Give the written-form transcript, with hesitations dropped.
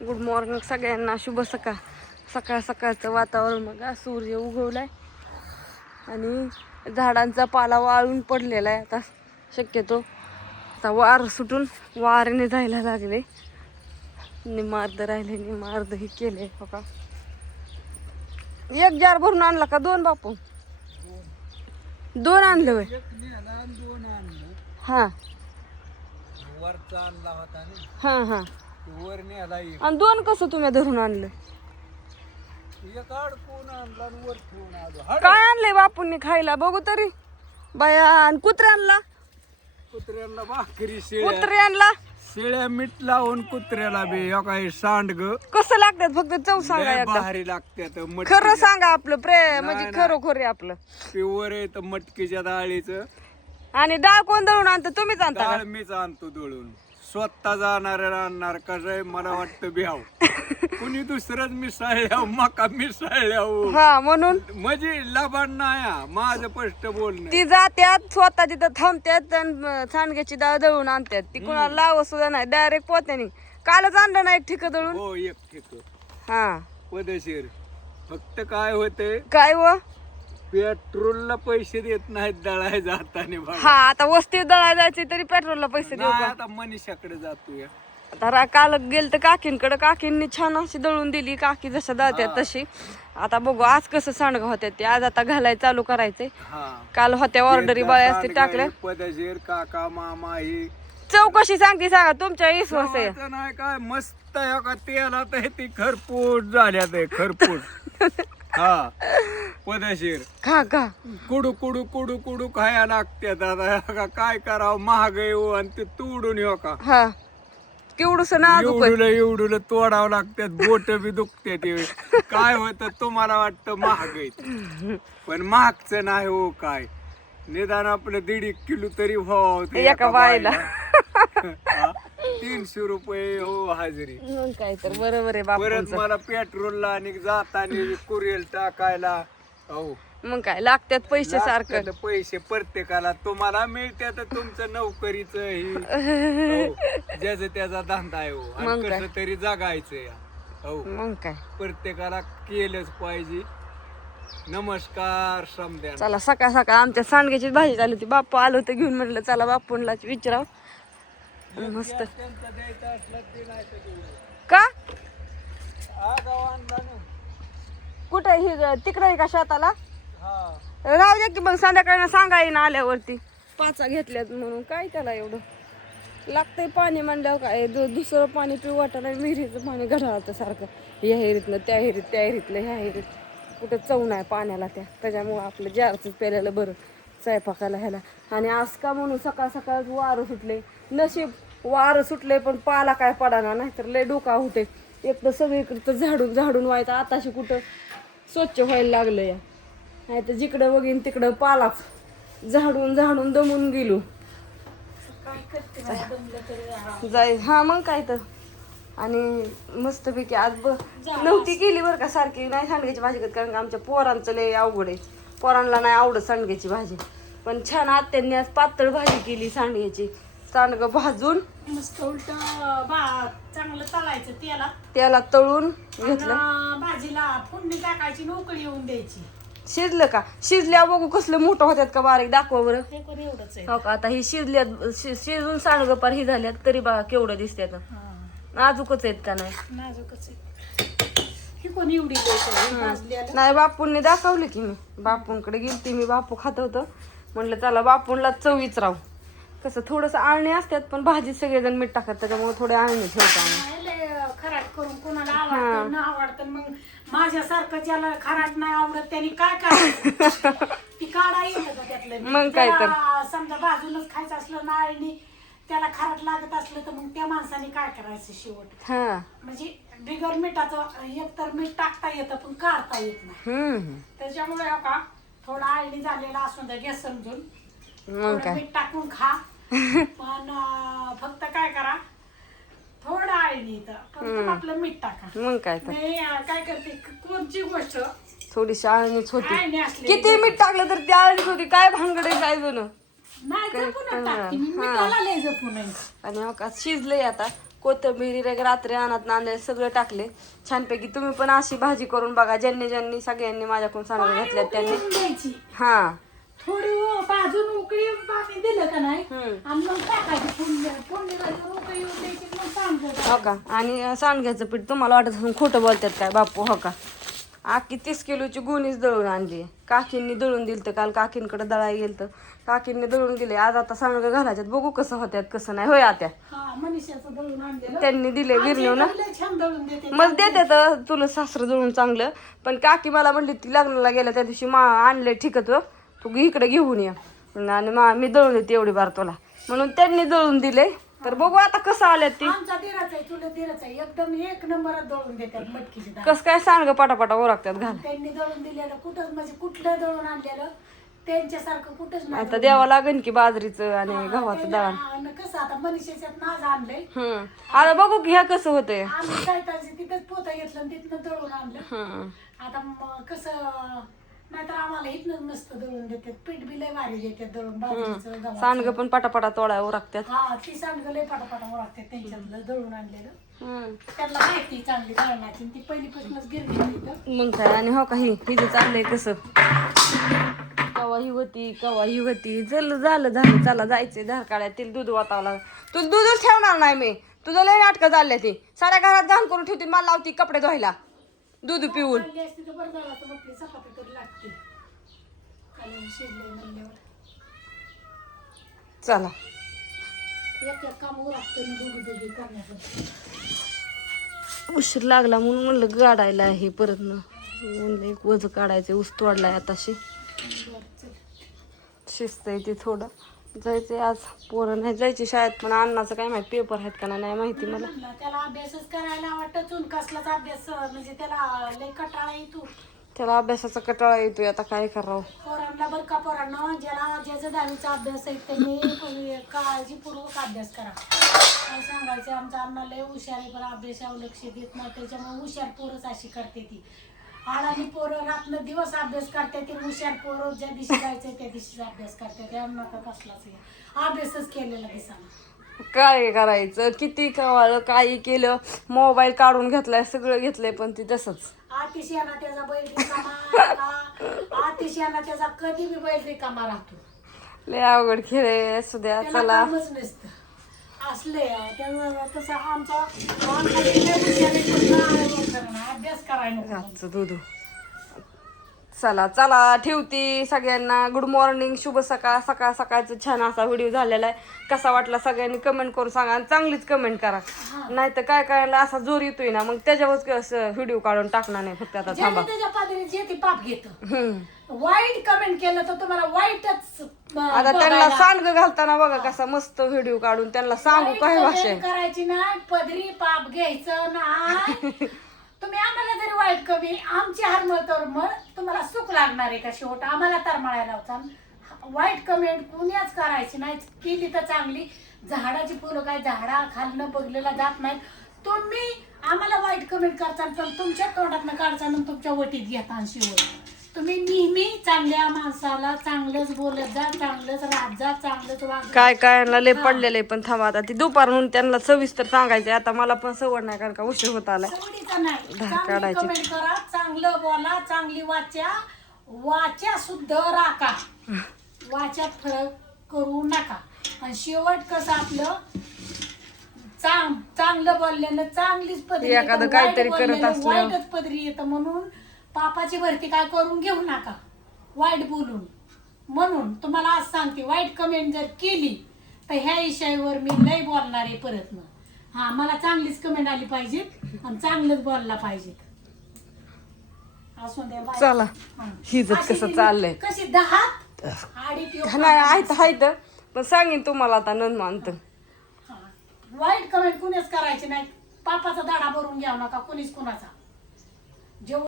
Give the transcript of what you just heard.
Good morning सगळ्यांना, शुभ सकाळ. सकाळ सकाळचं वातावरण बघा, सूर्य उगवलाय आणि झाडांचा पाला वाळून पडलेला आहे. आता शक्यतो आता वार सुटून वाऱ्याने जायला लागले. निमार्द राहिले, निमार्द ही केले बघा. एक जार भरून आणला का दोन बापू? दोन आणलं होय. हा हा हा. आणि दोन कसं तुम्ही धरून आणलं? काय आणलंय बापूंनी खायला बघू तरी? बाया, आणि कुत्रे आणला? कुत्र्याला भाकरी कुत्रे आणला? शेळ्या मीठ लावून कुत्र्याला बी काही सांडग कसं लागतात? फक्त चव सांगा एकदा. भारी लागतात. खरं सांगा आपलं प्रेम म्हणजे खरोखर आहे आपलं. प्युअर आहे तर मटकीच्या डाळीचं. आणि डाळ कोण दळून आणतं? तुम्हीच आणता का? डाळ मीच आणतो दळून. स्वतः जाणार आणणार कसं मला वाटतं बिहाव कुणी दुसरंच मिसळल्या मका मिसळल्या हा म्हणून म्हणजे लबाड नाही माझं स्पष्ट बोलणं. ती जात्यात स्वतः तिथं थांबत्यात आणि सांडग्याची डाळ दळून आणतात. ती कुणाला लाव सुद्धा नाही, डायरेक्ट पोत्यानी. कालच आणलं ना एक ठिक दळून. हो, एक ठिक. हा पदशीर. फक्त काय होते, काय व पेट्रोलला पैसे देत नाहीत दळाय जाताना. हा, आता वस्ती दळाय जायची तरी पेट्रोलला पैसे देऊ का? आता मनीषाकडे जातो. आता काल गेल तर काकींकडे, काकींनी छान अशी दळून दिली. काकी जसं दळतात तशी. आता बघू आज कसं सांडग होत्या ते. आज आता घालाय चालू करायचंय. काल होत्या ऑर्डरी बाय असते टाकल्या. पदशीर काका मामा ही चौकशी सांगते सांगा तुमच्या विश्वास आहे. नाही काय मस्त आहे का तेला तर ती खरपूस झाल्या ते खरपूस. हा पदशीर खा खा. कुडू कुडू कुडू कुडू खाया लागते. आता काय करावं, महाग येऊ आणि ते तोडून येऊ का. हा केवढूस ना एवढूला तोडावं लागतात. बोट बी दुखते ते. काय होतं तुम्हाला वाटतं महाग आहे, पण महागचं नाही हो. काय निदान आपलं 1.5 किलो तरी व्हावं एका बायला. 300 रुपये हो हाजरी. मग काय तर बरोबर आहे बाबा. परत मला पेट्रोलला आणि जाताना कुरिअर टाकायला हो मग काय लागतात पैसे सारखं. पैसे प्रत्येकाला. तुम्हाला मिळतात तुमचं नोकरीच ही ज्याचा त्याचा धंदा आहे हो. आणि कसं तरी जगायचं हो. मग काय प्रत्येकाला केलंच पाहिजे. नमस्कार समद्या. चला सकाळ सकाळ आमच्या सांडग्याची भाजी झाली होती. बाप्पू आलो होतं घेऊन, म्हटलं चला बापूंला विचाराव. मस्त का कुठे ही तिकडे आहे का शेताला? राहू द्या की मग संध्याकाळी सांगा येईन आल्यावरती. 5 घेतल्यात म्हणून काय त्याला एवढं लागतंय पाणी म्हणल्यावर काय. दुसरं पाणी पिऊ वाटायला. विहिरीचं पाणी घडाळतं सारखं. या हिरीतनं त्या हिरीत, त्या हिरीतलं ह्या हिरीत. कुठं चव नाही पाण्याला त्या. त्याच्यामुळं आपलं जारच प्यायला बरं स्वयंपाकाला ह्याला. आणि आज का म्हणून सकाळ सकाळ वारं सुटले. नशीब वारं सुटले पण पाला काय पडाना, नाहीतर लय डोका होते. एक तर सगळीकडं झाडून झाडून व्हायचं. आताशी कुठं स्वच्छ व्हायला लागलं या. नाही तर जिकडं बघीन तिकडं पालाच. झाडून झाडून दमून गेलो. जाय हा मग काय तर. आणि मस्तपैकी आज नव्हती केली बरं का सारखी. नाही सांडग्याची भाजी करत, कारण का आमच्या पोरांचं लय अवघड आहे. पोरांना नाही आवडत सांडग्याची भाजी. पण छान आत्यांनी आज पातळ भाजी केली सांडग्याची. सांडग भाजून मस्त उलट चांगलं तळायचं त्याला तळून घेतलं. भाजीला फोडणी टाकायची, नोकळी येऊन द्यायची. शिजलं का? शिजल्यावर बघू कसलं मोठं होत्यात का बारीक, दाखवा बरं. ते पण एवढंच आहे. हो का? आता ही शिजल्यात, शिजून सांडग पार ही झाल्यात तरी बघा केवढं दिसत्यात. नाजूकच आहेत का नाही? नाजूकच आहे. ही कोण एवढी भाजल्याला? नाही बापूंनी दाखवलं की. मी बापूंकडे गेलती. मी बापू खात होतं, म्हणलं चला बापूंला चवीच राहू. कसं थोडंसं आळणी असतात पण भाजीत सगळेजण मीठ टाकतात, त्याच्यामुळे थोडे आळणी ठेवतो आम्ही. खराट करून कोणाला आवडतं न आवडतं. मग माझ्यासारखं ज्याला खराट नाही आवडत त्यांनी काय करायचं? ती काढा येतं का त्यातलं? मग काय तर. समजा भाजूनच खायचं असलं नाळणी, त्याला खराट लागत असलं तर मग त्या माणसाने काय करायचं शेवट? म्हणजे बिगर मिठाचं एकतर मीठ टाकता येतं पण काढता येत नाही. त्याच्यामुळे का थोडा आळणी झालेला असून द्या, गॅस समजून मीठ टाकून खा. पण फक्त काय करा, थोडं आळणी तर आपलं मीठ टाका. मग काय तर. काय करते कोणची गोष्ट थोडीशी आळणीच होती. आळणी असली किती मीठ टाकलं तर ती आळणीच होती. काय भानगडे काय जण. नाही जपून टाकते मी, मिठाला लय जपून आहे. आणि शिजलंय आता. कोथिंबीर रात्री आणत नांदे सगळं टाकले छानपैकी. तुम्ही पण अशी भाजी करून बघा. ज्यांनी सगळ्यांनी माझ्याकडून सांगून घेतल्यात त्यांनी. द्यायची हा थोडी भाजून उकळी पाणी दिलं का नाही आणि मग टाकायची फोडणीवर उकळी येऊन द्यायची मग सांगतो. हो का. आणि सांडग्याचं पीठ तुम्हाला वाटत असून खोटं बोलतात काय बापू. हो का. आखी 30 किलोची गुणीच दळून आणली. काकींनी दळून दिलं तर काल काकींकडे दळायला गेलं तर काकींनी दळून दिले. आज आता सांडगं घालायच्यात बघू कसं होत्यात कसं नाही. होय आत्या हा मनीषाचं दळून आणलेलं त्यांनी दिले गिरणीवर ना. लय छान दळून देते. मग देते तर तुला सासरं जुळून चांगलं. पण काकी मला म्हणली ती लग्नाला गेल्या त्या दिवशी आणले ठीकच तू इकडे घेऊन ये आणि मी दळून देते एवढी बार तुला म्हणून त्यांनी दळून दिले. तर बघू आता कसं आल्यात ती. आमचा दिराच आहे तुला दिराच आहे एकदम एक नंबरात दळून देतात मटकीची डाळ. कसं काय सांग पटापटा ओरखतात घाल. त्यांनी दळून दिलेलं कुठंच म्हणजे कुठलं दळून आणलेलं त्यांच्यासारखं कुठंच नाही. आता द्यावं लागेल की बाजरीचं आणि गव्हाचं दळण. आणि कसं आता मनीषाच्यात नाज आणलंय. आता बघू की ह्या कसं होतंय. आम्ही सायताची तिथंच पोतं घेतलं आणि तिथनं दळून आणलं. आता कसं नाहीतर आम्हाला इथनच मस्त दळून देतात. पीठ बी लय भारी देतात दळून बाजरीचं गव्हाचं. सांडगं पण पटापटा तोडाय ओरखतात. हा ती सांडगं लय पटापटा ओळखतात त्यांच्यातलं दळून आणलेलं. त्यांना माहिती चांगली दळणाची ती पहिलीपासूनच गिरली. मग काय. आणि हो का हिचं चाललंय कसं कवा ही होती झालं चला जायचंय धार काढाय. तिला दूध वाटावं लागलं. तुला दूधच ठेवणार नाही मी. तुझं लय नाटकं चालल्या ती. साऱ्या घरात घाण करून ठेवते मला लावती कपडे धुवायला दूध पिऊन. असती तर बरं झालं असतं. मग चपाती तरी लागते कालवण शिजलंय म्हणल्यावर. चला एक काम उरकतं दोघी करण्याचं. उशीर लागला म्हणून म्हणलं गाडायला हे परत म्हणलं एक वज काढायचं. ऊस तोडलाय आताशी शिस्त आहे ती थोडं. जायचंय आज. पोरं नाही जायची शाळेत पण अण्णाचं काय माहिती पेपर आहेत का नाही माहिती मला. त्याला अभ्यासच करायला वाटत कसलाच अभ्यास म्हणजे त्याला लय कटाळा येतो. त्याला अभ्यासाचा कटाळा येतोय. आता काय करावं. पोरांना बरं का पोरांना ज्याचा 10वीचा अभ्यास आहे त्यांनी काळजीपूर्वक अभ्यास करा. काय सांगायचं आमचा अण्णा लय हुशार आहे पण अभ्यासावर लक्ष देत नाही. त्याच्यामुळे हुशार पोरच अशी करते ती. आडानी पोरं रात्र दिवस अभ्यास करते ती. हुशार पोरं ज्या दिवशी जायचंय त्या दिवशीच अभ्यास करते. त्या अण्णाचा कसलाच अभ्यासच केलेला दिसाना. काय करायचं. किती कवाळं काही केलं. मोबाईल काढून घेतलाय सगळं घेतलंय पण ती तसंच. अतिशयाना त्याचा बैल रिकामा अतिशयाना त्याचा कधी बी बैल रिकामा राहतो. लय अवघड खेळ आहे. असू द्या चला. कामच नसतं असले त्यामुळे तसं आमचा अभ्यास करायला रातचं दूध. चला ठेवती सगळ्यांना. गुड मॉर्निंग शुभ सकाळ. सकाळचं छान असा व्हिडिओ झालेला आहे. कसा वाटला सगळ्यांनी कमेंट करून सांगा. आणि चांगलीच कमेंट करा. नाही तर काय करायला असा जोर येतोय ना मग त्याच्यावरच व्हिडिओ काढून टाकणार नाही. फक्त आता थांबा. त्याच्या पादरी जे ते पाप घेतं. वाईट कमेंट केलं तर तुम्हाला वाईटच. आता त्यांना सांडगं घालताना बघा कसा मस्त व्हिडिओ काढून त्यांना सांगू काय भाषा आहे. करायची नाही. पदरी पाप घ्यायचं नाही. तुम्ही आम्हाला जरी वाईट कमी आमची हरमळ तर मग तुम्हाला सुख लागणार आहे का शेवट आम्हाला तर मळायला होता. वाईट कमेंट कुणीच करायची नाही. केली तर चांगली. झाडाची फुलं काय झाडा खालनं बघलेला जात नाहीत. तुम्ही आम्हाला वाईट कमेंट करता पण तुमच्या तोंडातनं काढता आणि तुमच्या वटीत घेता. शेवट तुम्ही नेहमी चांगल्या माणसाला चांगलंच बोलत जा. चांगलंच राहत जा. चांगलंच वाग. काय लय पडलेलं आहे. पण थांबा आता ती दुपार म्हणून त्यांना सविस्तर सांगायचंय. आता मला पण सवड नाही कारण का उशीर होत आलाय. सवडीचं नाही. चांगली कमेंट करा. चांगलं बोला. चांगली वाचा शुद्ध राखा. वाच्यात फरक करू नका. आणि शेवट कसं आपलं चांगलं बोललेलं चांगलीच पदरी येतं. एखादं काहीतरी करत असलं वाईटच पदरी येतं. म्हणून पापाची भरती काय करून घेऊ नका वाईट बोलून. म्हणून तुम्हाला आज सांगते वाईट कमेंट जर केली तर ह्या विषयावर मी लय बोलणार आहे परत. हा मला चांगलीच कमेंट आली पाहिजेत आणि चांगलंच बोलला पाहिजेत. असू द्या. चला हिच कसं चाललंय. कशी 10 आहेत पण सांगेन तुम्हाला आता नन मानत. वाईट कमेंट कुणीच करायची नाही. पापाचा दाडा भरून घ्याव नका कुणीच कुणाचा. जेवढं